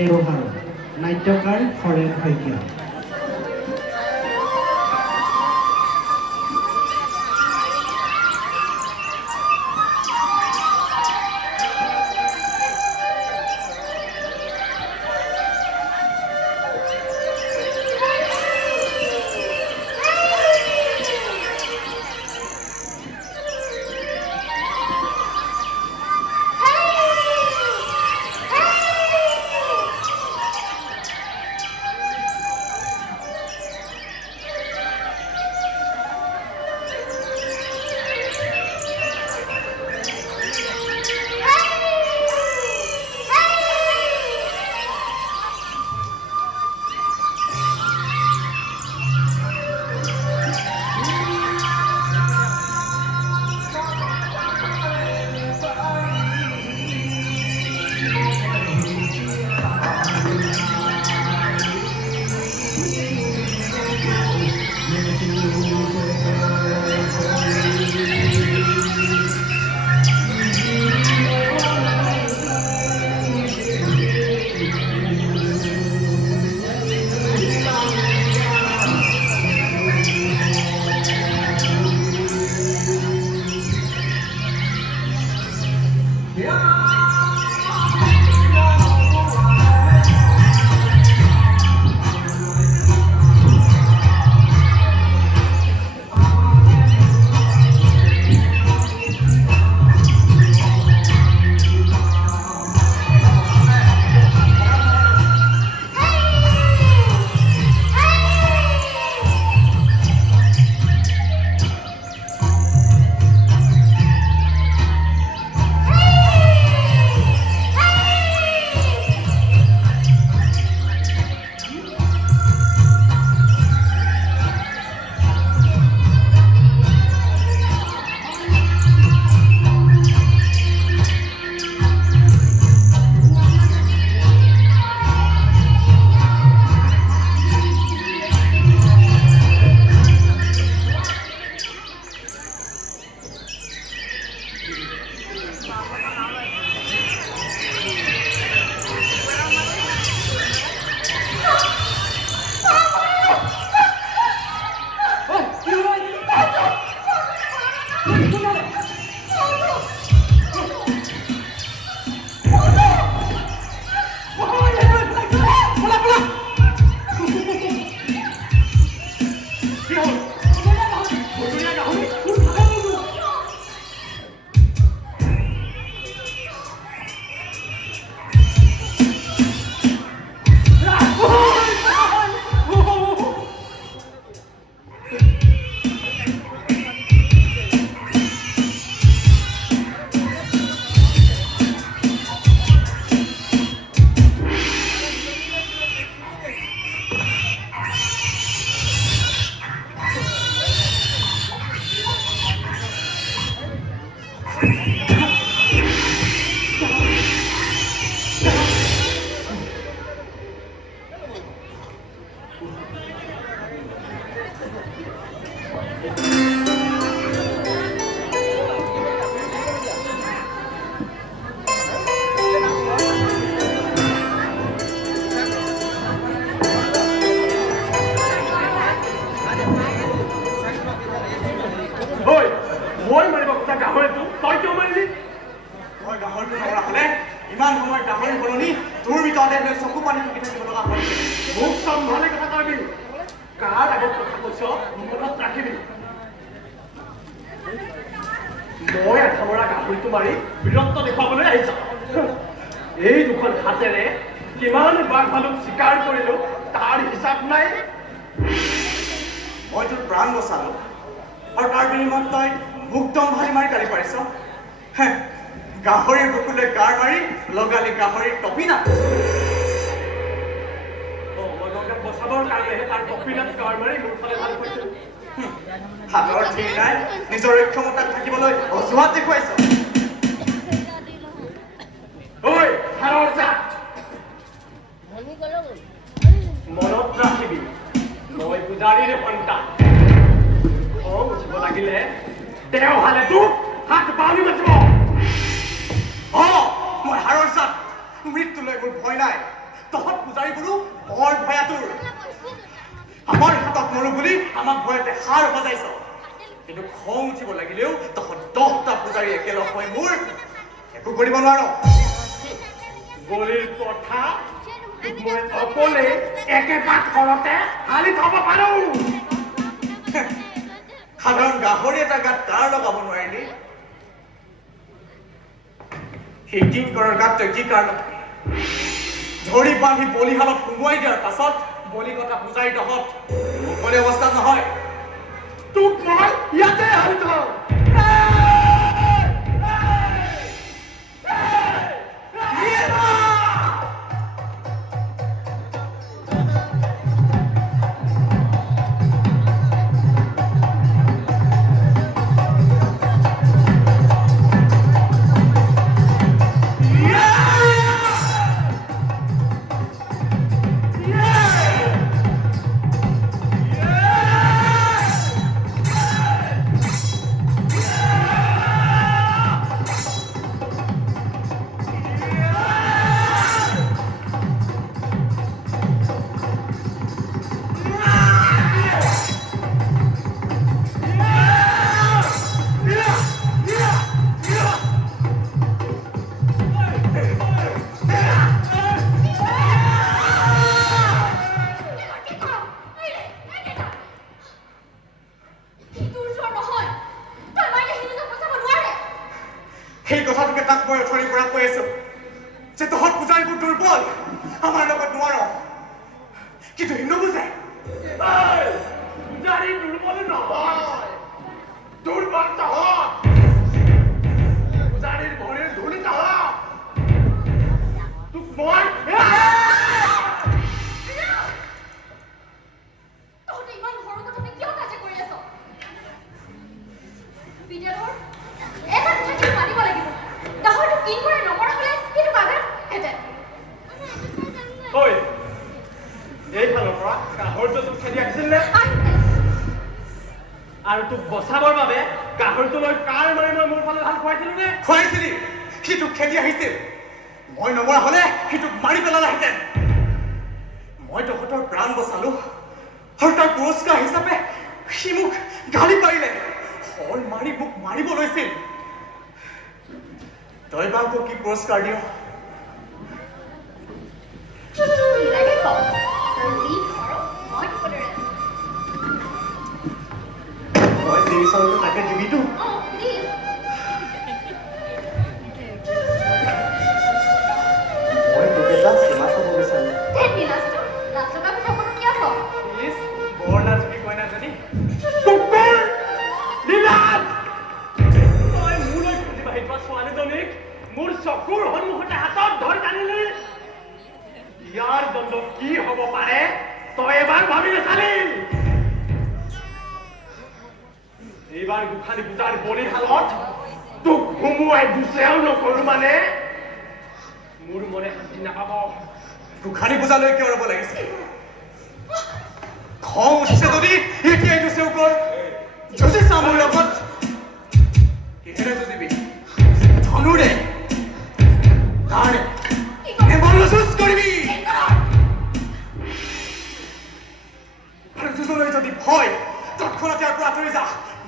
ব্যৱহাৰ নাট্যকাৰ হৰেণ শইকীয়া। এই দুখন হাতেৰে কিমান বাঘ ভালুক চিকাৰ কৰিলো তাৰ হিচাপ নাই। মই তোৰ প্ৰাণ বচালো আৰু তাৰ বিনিময়ত তই মোক দম ভালি মাৰি গালি পাৰিছ। গাহৰিৰ বুকুলে গাৰ মাৰি লগালি গাহৰিৰ টপিনাত। বচাবৰ কাৰণেহে তাৰ টপিনাত গাৰ মাৰি মোৰ ফালে ভাল কৰিছিল। হাতৰ ঠিক নাই, নিজৰ অক্ষমতাত থাকিবলৈ অজুহাত দেখুৱাইছ। মনত ৰাখিবি, মই পূজাৰীৰ সন্তান। খং উঠিব লাগিলে তেওঁ হালে তোক হাত বাউলি মাতিব। মই হাৰৰ জাত, মৃত্যুলৈ মোৰ ভয় নাই। তহঁত পূজাৰীবোৰো বৰ ভয়াতুৰ আমাৰ হাতত মৰো বুলি আমাক ভয়তে হাৰ বজাইছ কিন্তু খং উঠিব লাগিলেও তহঁত 10টা পূজাৰী একেলগ হৈ মোৰ একো কৰিব নোৱাৰ বলিৰ কথা মই অকলে একেপাত ঘৰতে হালি থব পাৰো সাধাৰণ গাহৰি এটা গাত কাৰ লগাব নোৱাৰিলি সেই কিংকৰৰ গাত তই কি কাৰ লগাবি ধৰি বান্ধি বলিহালত সোমোৱাই দিয়াৰ পাছত বলি কটা পূজাৰী তহঁত মুকলি অৱস্থাত নহয় তোক মই ইয়াতে হালি থওঁ সেই কথাটোকে তাক মই অথৰিৰ পৰা কৈ আছো যে তহঁত পূজাৰীবোৰ দুৰ্বল আমাৰ লগত নোৱাৰ কিন্তু সি নুবুজে পূজাৰী দুৰ্বল নহয় দুৰ্বল তহঁত পূজাৰীৰ ভৰিৰ ধূলি তহঁত তোক মই তহঁতে ইমান সৰু কথাতে কিয় কাজিয়া কৰি আছ বিদ্যাধৰ এটা কথা কিন্তু মানিব লাগিব গাহৰিটো কিন কৰে নমৰা হলে কিন্তু বাগান হেঁতেন ঐ এইফালৰ পৰা গাহৰিটো তোক খেদি আহিছিল নে আৰু তোক বচাবৰ বাবে গাহৰিটো লৈ কাৰ মাৰি মই মোৰ ফালে ভাল খুৱাইছিলো নে খুৱাইছিলি সি তোক খেদি আহিছিল মই নমৰা হলে সি তোক মাৰি পেলালেহেঁতেন মই তহঁতৰ প্ৰাণ বচালো আৰু তাৰ পুৰস্কাৰ হিচাপে সি মোক গালি পাৰিলে হল মাৰি মোক মাৰিব লৈছিল তই বা মোক কি পুৰস্কাৰ দিয় লাগে ক তই যি বিচাৰ মই দিবলৈ ৰাজি মই যি বিচাৰো তাকে দিবিতো অঁ প্লিজ মই তোক এটা চিমা চাব বিচাৰো ধেৰ লাষ্টৰ লাষ্টৰ কথা কোনো কিয় কওঁ প্লিজ বৰ লাজ বুলি কয় নাজানি কুকুৰ লীলাজ তই মোলৈ খুজি বাঢ়ি যোৱা ছোৱালীজনীক মোৰ চকুৰ সন্মুখতে হাতত ধৰি টানিলি ইয়াৰ দণ্ড কি হ'ব পাৰে তই এবাৰ ভাবি নাচালি এইবাৰ গোসানী পূজাৰ বলিহালত তোক সুমুৱাই গুচেও নকৰো মানে মোৰ মনে শান্তি নাপাব গোসানী পূজালৈ কিয় ৰ'ব লাগিছিল খং উঠিছে যদি এতিয়াই গুচেও কৰ যুঁজিছা মোৰ লগত কিহেৰে যুঁজিবি ধনুৰে কাৰণে যুঁজ কৰিবি আৰু যুঁজলৈ যদি ভয় তৎক্ষণাতে ইয়াৰ পৰা আঁতৰি যা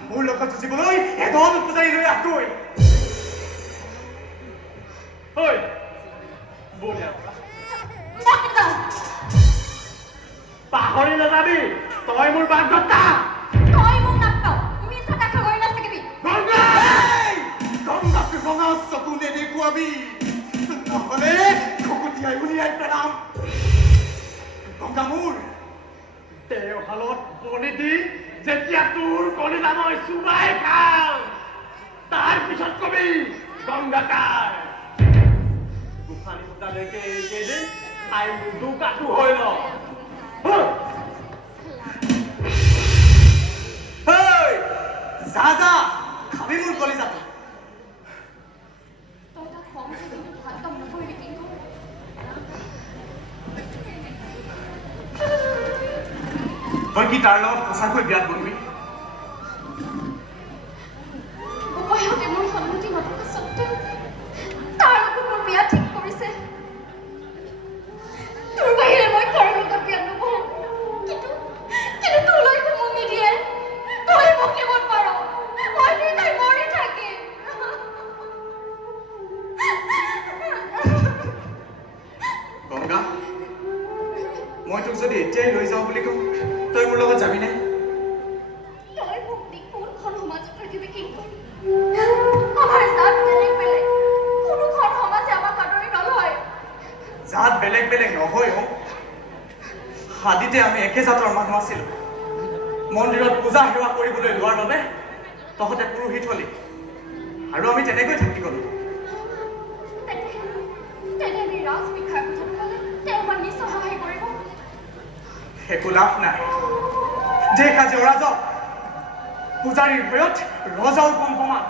মোৰ লগত যুঁজিবলৈ এজন পূজাৰী লৈ আহগৈ ঐ বল ইয়াৰ পৰা মই যাওঁ পাহৰি নাযাবি তই মোৰ বাগদত্তা তই মোক নাপাওঁ মিছা দেখা কৰি নাথাকিবি গংগা গংগাক ৰঙা চকু নেদেখুৱাবি নহ'লে খুকুটিয়াই উলিয়াই পেলাম গংগা মোৰ দেওশালত বলি দি যেতিয়া তোৰ কলিজা মই চুবাই খাম তাৰ পিছত কবি গংগাকাৰ গোসানী পূজালৈকে এইকেইদিন খাই মুদু কাটো হৈ ল যা যা খাবি মোৰ কলিজাটো তই তাক খং উঠি কিন্তু ভাত কাম নকৰিবি কিন্তু তই কি তাৰ লগত সঁচাকৈ বিয়াত বহিবি গোপাইহঁতে মোৰ সন্মতি নথকা স্বত্তেও তাৰ লগত মোৰ বিয়া ঠিক কৰিছে মই তোক যদি এতিয়াই লৈ যাওঁ বুলি কওঁ তই মোৰ লগত যাবিনে তই মোক নি কোনখন সমাজত ৰাখিবি কিংকৰ আমাৰ জাত বেলেগ বেলেগ কোনোখন সমাজে আমাক আদৰি নলয় জাত বেলেগ বেলেগ নহয়ও আদিতে আমি একে জাতৰ মানুহ আছিলোঁ মন্দিৰত পূজা সেৱা কৰিবলৈ লোৱাৰ বাবে তহঁতে পুৰোহিত হলি আৰু আমি তেনেকৈ থাকি গলো তেনে আমি ৰাজ বিষয়াৰ কথাটো ক'লে তেওঁ আমাক নিশ্চয় সহায় কৰিব একো লাভ নাই যে কাজে অৰাজক পূজাৰীৰ ভয়ত ৰজাও কম প্ৰমাণ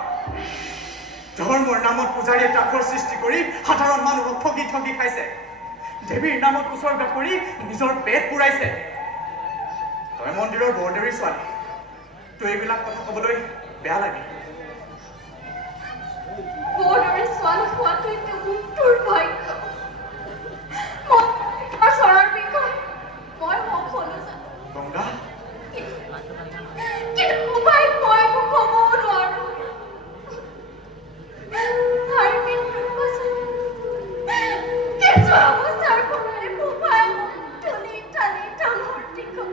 ধৰ্মৰ নামত পূজাৰীয়ে ত্ৰাসৰ সৃষ্টি কৰি সাধাৰণ মানুহক ঠগি ঠগি খাইছে দেৱীৰ নামত উচৰ্গা কৰি নিজৰ পেট পুৰাইছে তই মন্দিৰৰ বৰদেৱীৰ ছোৱালী তই এইবিলাক কথা ক'বলৈ বেয়া লাগে বৰদৰে ছোৱালী হোৱাটো এতিয়া মোৰ দুৰ্ভাগ্য মই চৰাৰ বিষয় মই সকলো জানো গংগা কিন্তু উপায় মই একো ক'ব নোৱাৰো আৰু মৃত্যুৰ পাছত কেঁচুৱা অৱস্থাৰ পৰাই উপায় মোক তুলি টানি ডাঙৰ দীঘল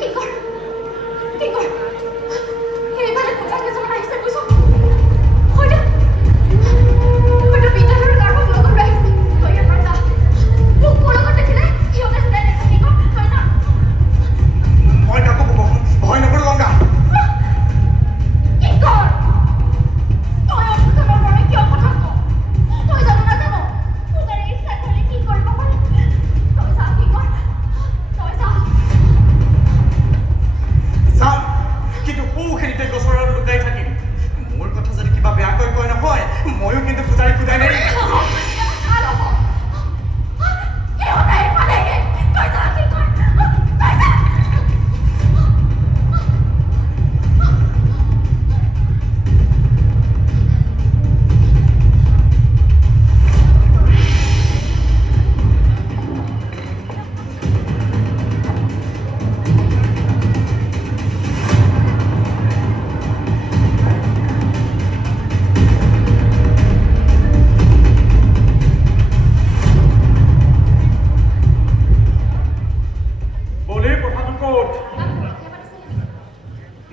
দেখি এইবাৰে কোনোবা কেইজনমান আহিছে বুজিছ হয়তো বিদ্যালয়ৰ কাৰোবাক লগত আহিছে তই ইয়াৰ পৰা যা মোক মোৰ লগত দেখিলে সিহঁতে চিধাই দেখা কি কৰ তই যা মই কাকো ভয় নকৰোঁ গংগা কি কৰ তই অসুখৰ বাবে কিয় কথা ক তই জানো নাজানো পূজাৰী ইচ্ছা কৰিলে কি কৰিব পাৰে তই যা কি কৰ তই যা যাম কিন্তু সৌখিনিতে গছৰ আঁৰত লুকাই থাকিম মোৰ কথা যদি কিবা বেয়াকৈ কয় নহয় ময়ো কিন্তু পূজাৰী পূজাই নেৰিম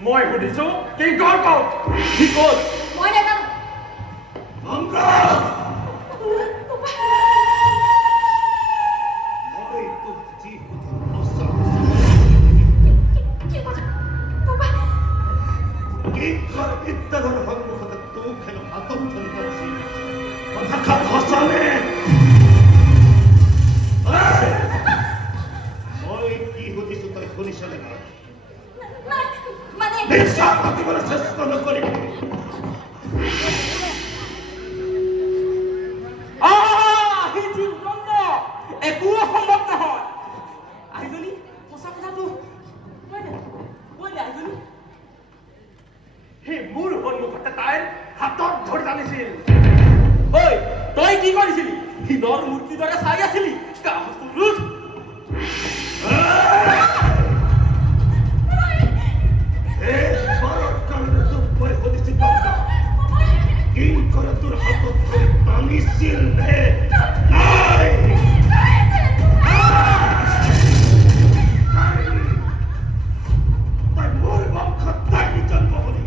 মই সুধিছো কিংকৰ ক'ত সি ক'ত মই নাজানো গংগা মই তোক যি সুধিম কি কথা বাবা কিংকৰ বিদ্যাধৰ সন্মুখতে তোক হেনো হাতত ধৰি পাইছিল কথাষাৰ সঁচানে মই কি সুধিছো তই শুনিছনে নাই মানে বিশ্বাস পাতিবলৈ চেষ্টা নকৰিবি একো সম্ভৱ নহয় আইজনী সঁচা কথাটো আইজনী সেই মোৰ সন্মুখতে তাইৰ হাতত ধৰি টানিছিল ঐ তই কি কৰিছিলি শিলৰ মূৰ্তিৰ দৰে চাই আছিলি কিংকৰে তোৰ হাতত ধৰি টানিছিল নে নাই তই মোৰ বংশত তাইনি জন্ম হলি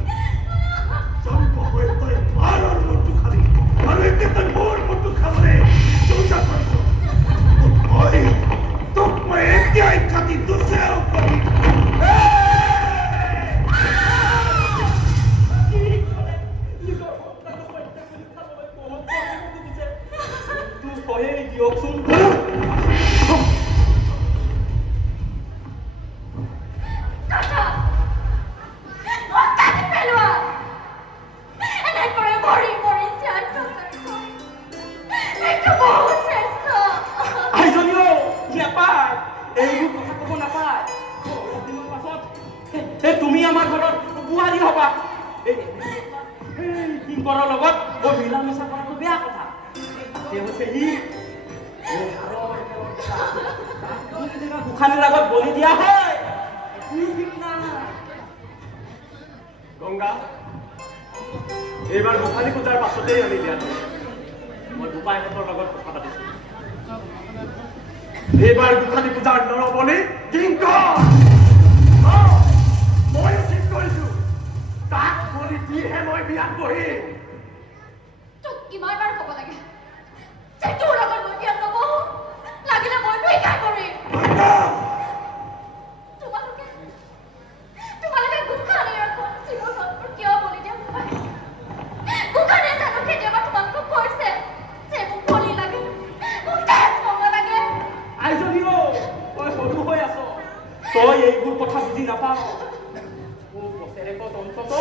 জন্ম হৈ তই মাৰৰ মূৰটো খালি আৰু এতিয়া তই মোৰ মূৰটো খাবলৈ যোজা কৰিছ তোক মই এতিয়াই কাটি দুচেও কৰিম তুমি আমাৰ ঘৰত বোৱাৰী হবা কিংকৰৰ লগত মিলা মিছা কৰাটো বেয়া কথা গোসানীৰ আগত বলি দিয়া হয় গংগা এইবাৰ গোসানী পূজাৰ পাছতেই আমি বিয়া দিম মই গোপাইহঁতৰ লগত কথা পাতিছো এইবাৰ গোসানী পূজাৰ নৰবলি কিংকৰ ময়ো ঠিক কৰিছো তাক বলি দিহে মই বিয়াত বহিম তোক কিমানবাৰ ক'ব লাগে যে তোৰ লগত মই বিয়াত নবহো লাগিলে মইতো শিকাই কৰিম তোমালোকে গোসানীৰ আগত জীৱনত কিয় বলি দিয়া গোসানীয়ে জানো কেতিয়াবা তোমালোকক কৈছে যে মোক বলি লাগে মোক তেজ ক'ব লাগে আইজনী তই সৰু হৈ আছ তই এইবোৰ কথা বুজি নাপাৱ বছৰেকত অন্তত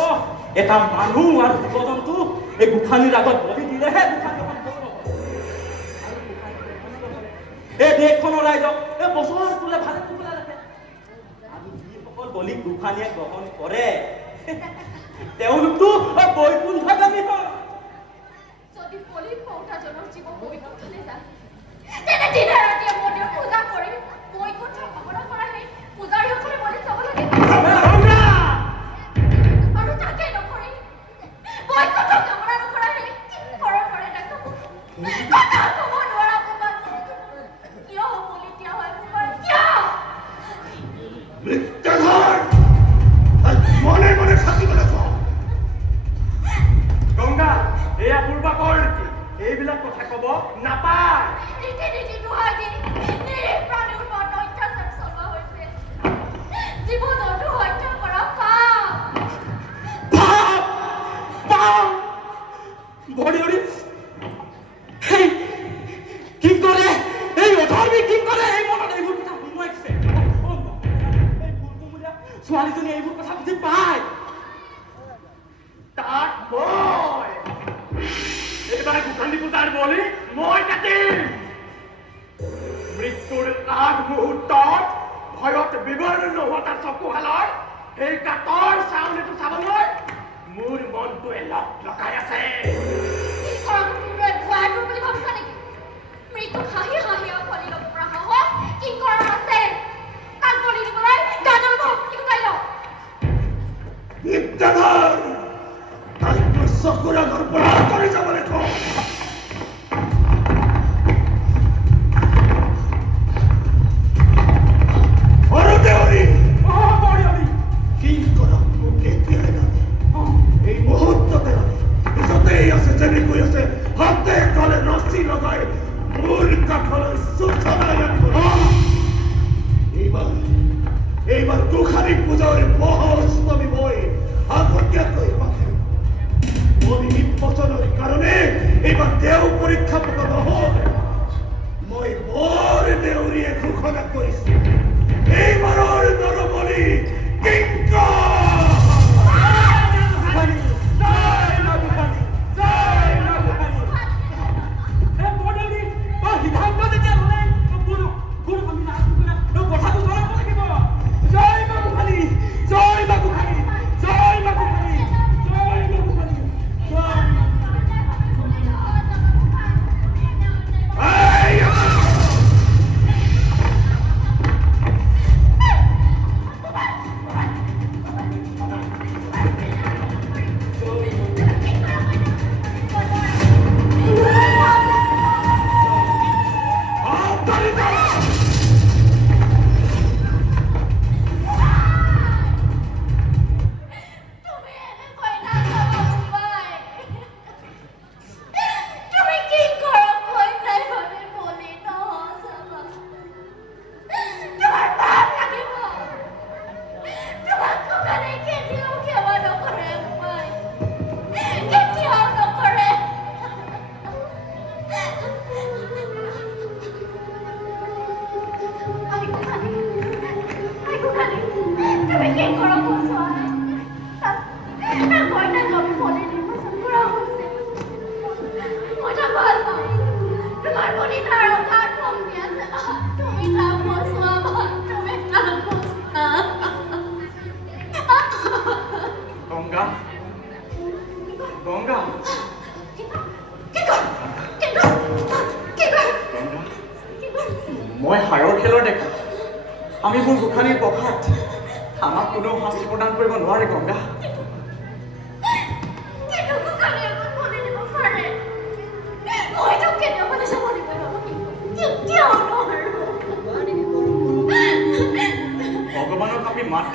এটা মানুহ আৰু জীৱ জন্তু এই গোসানীৰ আগত বলি দিলেহে গোসানীখন বন্ধ হ'ব এই দেশখনৰ ৰাইজক এই বছৰ তোলে ভালে কুশলে ৰাখে আৰু যিসকল বলি গোসানীয়ে গ্ৰহণ কৰে তেওঁলোকতো বৈকুণ্ঠগামী হয় যদি বলি পৌঁঠাজনৰ জীৱ বৈকুণ্ঠলৈ যায় তেনে দিনে ৰাতিয়ে মন্দিৰ পূজা কৰি বৈকুণ্ঠ কামনা কৰা সেই পূজাৰীসকলে বলি চাব লাগে আৰু তাকে নকৰি বৈকুণ্ঠ কামনা নকৰা সেই ঘৰৰ দৰে দেখাব কথা ক'ব নোৱাৰা কোনোবা কিয় বলি দিয়া হয় কোনোবা কিয় মিথ্যাধৰ মনে মনে থাকিবলৈ কওঁ গংগা এয়া পূৰ্বাকৰ ৰীতি এইবিলাক কথা ক'ব নাপায় ৰীতি নোহোৱা দি নিৰীহ প্ৰাণীৰ ওপৰত অত্যাচাৰ চলোৱা হৈছে জীৱ জন্তু হত্যা কৰা পাপ বড়ি কি কৰে এই অধৰ্মী কি কৰে এই মনত এইবোৰ কথা সোমোৱাই দিছে এই ফুলকুমলীয়া ছোৱালীজনী এইবোৰ কথা বুজি পায় তাক মই এইবাৰ গোসানী পূজাৰ বলি মই কাটিম মৃত্যুৰ আগমুহূৰ্তত ভয়ত বিৱৰ্ণ নোহোৱা তাৰ চকুহালৰ সেই কাটৰ চাউনিটো চাবলৈ মোৰ মনটোৱে লগাই আছে বুলি ভাবিছা নেকি মৃত্যুক হাঁহি হাঁহি ফলি ল'ব পৰা সাহস কি কৰাৰ আছে তাক বলি দিবলৈ গাজল ভক্তি গোটাই লওঁ মিথ্যাধৰ তাক তোৰ চকুৰ আগৰ পৰা আঁতৰি যাবলৈ কওঁ এই মুহূৰ্ততে পিছতেই আছে যেনেকৈ আছে হাতে গলে ৰছী লগাই মূল কাঠলৈ চুচলাই আনিব এইবাৰ গোসানী পূজাৰ মহোৎসৱী মই আগতীয়াকৈ পাতিম বলি নিৰ্বাচনৰ কাৰণে এইবাৰ দেও পৰীক্ষা পতা নহয় মই বৰ দেউৰীয়ে ঘোষণা কৰিছো এইবাৰৰ নৰবলি মই হাৰৰ খেলৰ দেখা আমি মোৰ গোসানীৰ পখাত আমাক কোনেও শাস্তি প্ৰদান কৰিব নোৱাৰে গংগা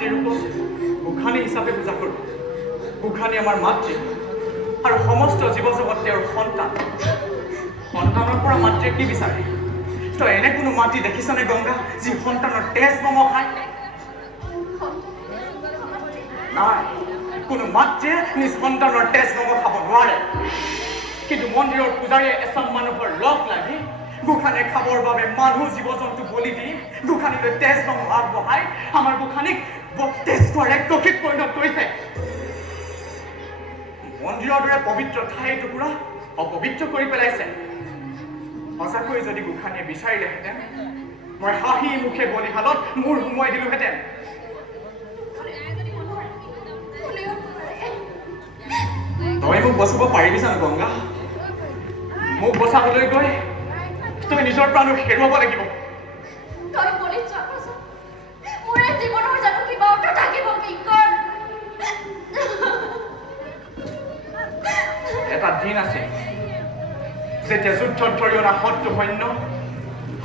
মাতৃৰ ৰূপত গোসানী হিচাপে পূজা কৰোঁ। গোসানী আমাৰ মাতৃ আৰু সমস্ত জীৱ জগত তেওঁৰ সন্তান। সন্তানৰ পৰা মাতৃয়ে কি বিচাৰে? তই এনে কোনো মাতৃ দেখিছনে গংগা যি সন্তানৰ তেজ মম খায়? নাই, কোনো মাতৃয়ে নিজ সন্তানৰ তেজ মম খাব নোৱাৰে। কিন্তু মন্দিৰৰ পূজাৰীয়ে এচাম মানুহৰ লগ লাগি গোসানীয়ে খাবৰ বাবে মানুহ জীৱ জন্তু বলি দি গোসানীলৈ তেজ মম আগবঢ়াই আমাৰ গোসানীক তেজ খোৱাৰ এক দোষীত পৰিণত কৰিছে। মন্দিৰৰ দৰে পবিত্ৰ ঠাই টুকুৰা অপবিত্ৰ কৰি পেলাইছে। সঁচাকৈ যদি গোসানীয়ে বিচাৰিলেহেঁতেন মই হাঁহি মুখে বলিহালত মূৰ সুমুৱাই দিলোহেঁতেন। তই মোক বচাব পাৰিবি জানো গংগা? মোক বচাবলৈ গৈ তই নিজৰ প্ৰাণো হেৰুৱাব লাগিব। তই বলি চাচোন, মোৰ এই জীৱনৰ জানো কিবা অৰ্থ থাকিব কিংকৰ? এটা দিন আছে যেতিয়া যুদ্ধত ধৰি অনা শত্ৰু সৈন্য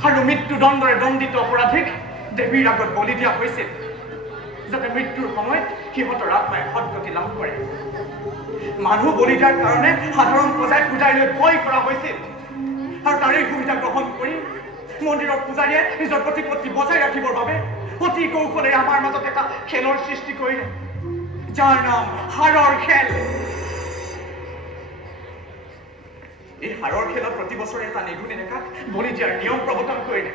আৰু মৃত্যুদণ্ডৰে দণ্ডিত অপৰাধীক দেৱীৰ আগত বলি দিয়া হৈছিল, যাতে মৃত্যুৰ সময়ত সিহঁতৰ আত্মাই সদ্গতি লাভ কৰে। মানুহ বলি দিয়াৰ কাৰণে সাধাৰণ প্ৰজাই পূজাৰীলৈ ভয় কৰা হৈছিল আৰু তাৰেই সুবিধা গ্ৰহণ কৰি মন্দিৰৰ পূজাৰীয়ে নিজৰ প্ৰতিপত্তি বজাই ৰাখিবৰ বাবে অতি কৌশলেৰে আমাৰ মাজত এটা খেলৰ সৃষ্টি কৰিলে, যাৰ নাম হাৰৰ খেল। এই হাৰৰ খেলত প্ৰতি বছৰে এটা নিগুণী ডেকাক বলি দিয়াৰ নিয়ম প্ৰৱৰ্তন কৰিলে।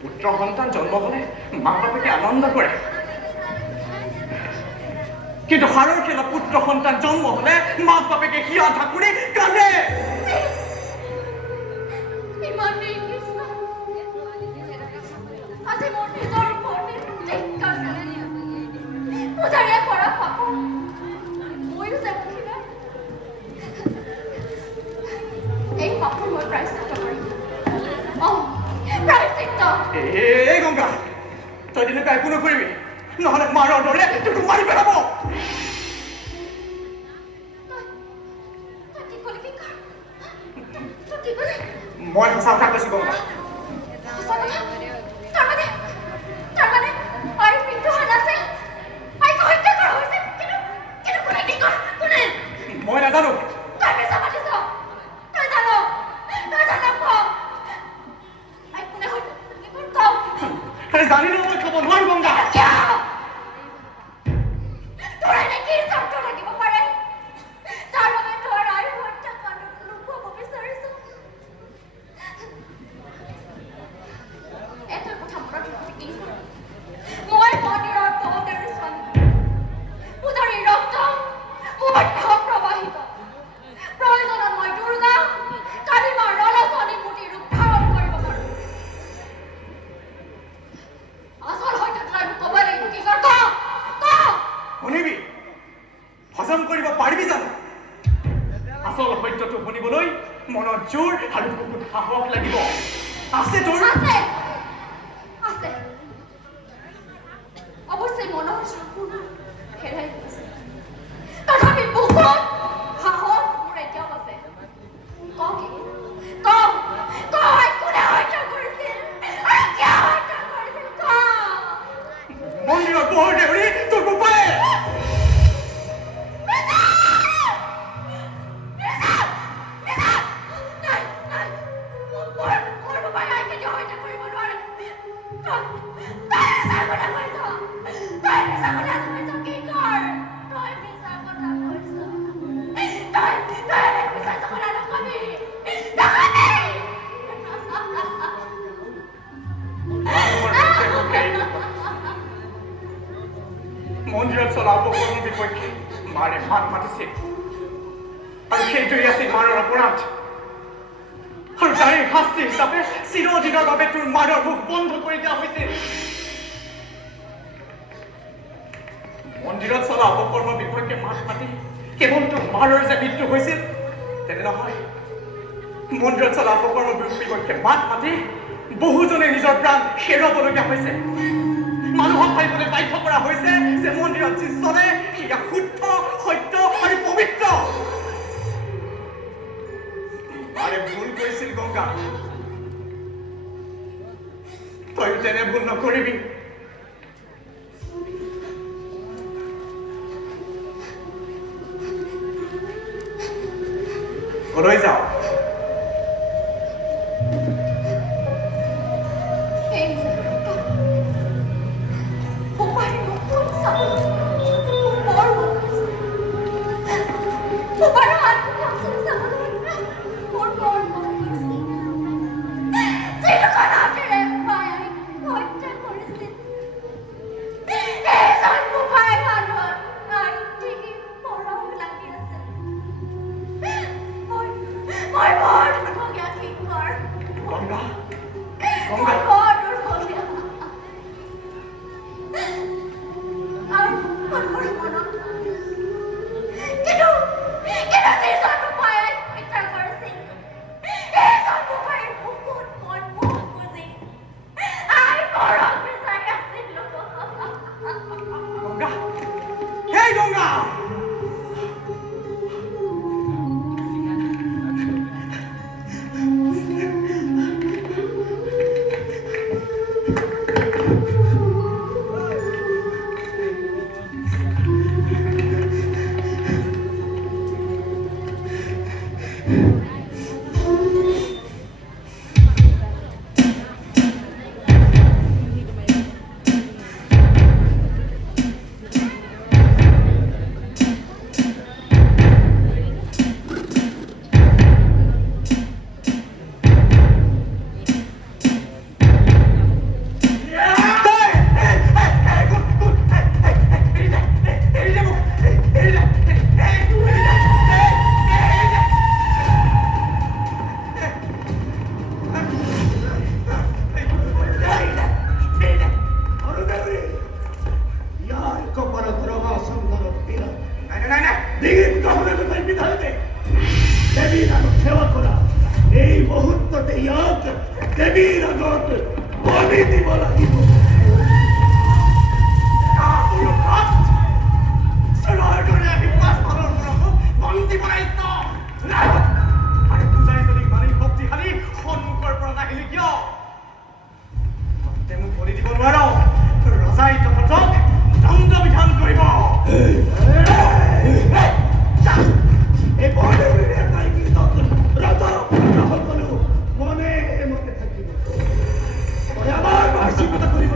পুত্ৰ সন্তান জন্ম হলে মাক বাপেকে আনন্দ কৰে, কিন্তু হাৰৰ খেলত পুত্ৰ সন্তান জন্ম হলে মাক বাপেকে হিয়া ঠাকুৰে কান্দে। ইমান কৃষ্ণ, আজি মোৰ নিজৰ ওপৰতে ধিক্কাৰ। পূজাৰীয়ে কৰা পাপ ময়ো যে মুখিবা। এই পাপৰ মই প্ৰায়শ্চিত্ত কৰিম। প্ৰায়শ্চিত্ত। এই গংগা, তই তেনেকুৱা একো নকৰিবি, নহলে মাৰৰ দৰে তোক মাৰি পেলাব। মই সঁচা কথা কৈছো গংগা। মই নাজানো। জানিলেও মই খাব নোৱাৰো গংগা। হজম কৰিব পাৰিবি জানো? আচল সত্যটো শুনিবলৈ মনত জোৰ আৰু বহুত সাহস লাগিব। আছে তোৰ? আছে। অৱশ্যে মনৰ সম্পূৰ্ণ হেৰাই গৈছে, তথাপি বহুত সাহস মোৰ এতিয়াও আছে। কোনে হত্যা কৰিছিল? মন্দিৰৰ পোহৰ দেউৰী তোৰ বোপায়ে। মন্দিৰত চলা অপকৰ্মৰ বিপক্ষে মাৰে মাত মাতিছিল আৰু সেইটোৱেই আছিল মাৰৰ অপৰাধ। আৰু তাৰে শাস্তি হিচাপে চিৰদিনৰ বাবে তোৰ মাৰৰ মুখ বন্ধ কৰি দিয়া হৈছিল। মন্দিৰত চলা অপকৰ্মৰ বিপক্ষে মাত মাতি কেৱল তোৰ মাৰৰ যে মৃত্যু হৈছিল তেনে নহয়, মন্দিৰত চলা অপকৰ্মৰ বিপক্ষে মাত মাতি বহুজনে নিজৰ প্ৰাণ হেৰুৱাবলগীয়া হৈছে। মানুহক ভাবিবলৈ বাধ্য কৰা হৈছে যে মন্দিৰত যি চলে সেয়া শুদ্ধ, সত্য আৰু পবিত্ৰ। মাৰে ভুল কৰিছিল গংগা, তই তেনে ভুল নকৰিবি। কলৈ যাওঁ এই মুহূৰ্তত বোপাৰীৰ মুখখন চাব বৰ মন গৈছে বোপাৰৰ হাতখন চাব মোৰ বৰ মন গৈছে যিখন হাতেৰে মায়ে হত্যা কৰিছিল এইজন বোপাৰীৰ হাতত আইটিকি পৰম লাগি আছে মই বৰ দুৰ্ভগীয়া কিংকৰ গংগা মই বৰ দুৰ্ভগীয়া আৰু মোৰ মনত কিন্তু যিজন বোপাৰীয়ে হত্যা কৰিছিল এইজন বোপাৰীৰ বুকুত মই মুখ বুজি আই পৰম বিচাৰি আছিলো গংগা হেই গংগা ইয়াৰ কপালত ৰঙা চন্দনৰ তিলক নাই নাই নাই ডিঙিত গহনা দুটাই পিন্ধাই দে দেৱীৰ আগত সেৱা কৰা এই মুহূৰ্ততে ইয়াক দেৱীৰ আগত বলি দিব লাগিব শক্তিশালী সন্মুখৰ পৰা নাহিলি কিয় মোক বলি দিব নোৱাৰ ৰজাই তহঁতক দণ্ড বিধান কৰিব এই বৰদেউৰীৰ এটাই গীতত ৰজা সকলো মনে মনে থাকিব মই আমাৰ বাৰ্ষিকতা কৰিব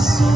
so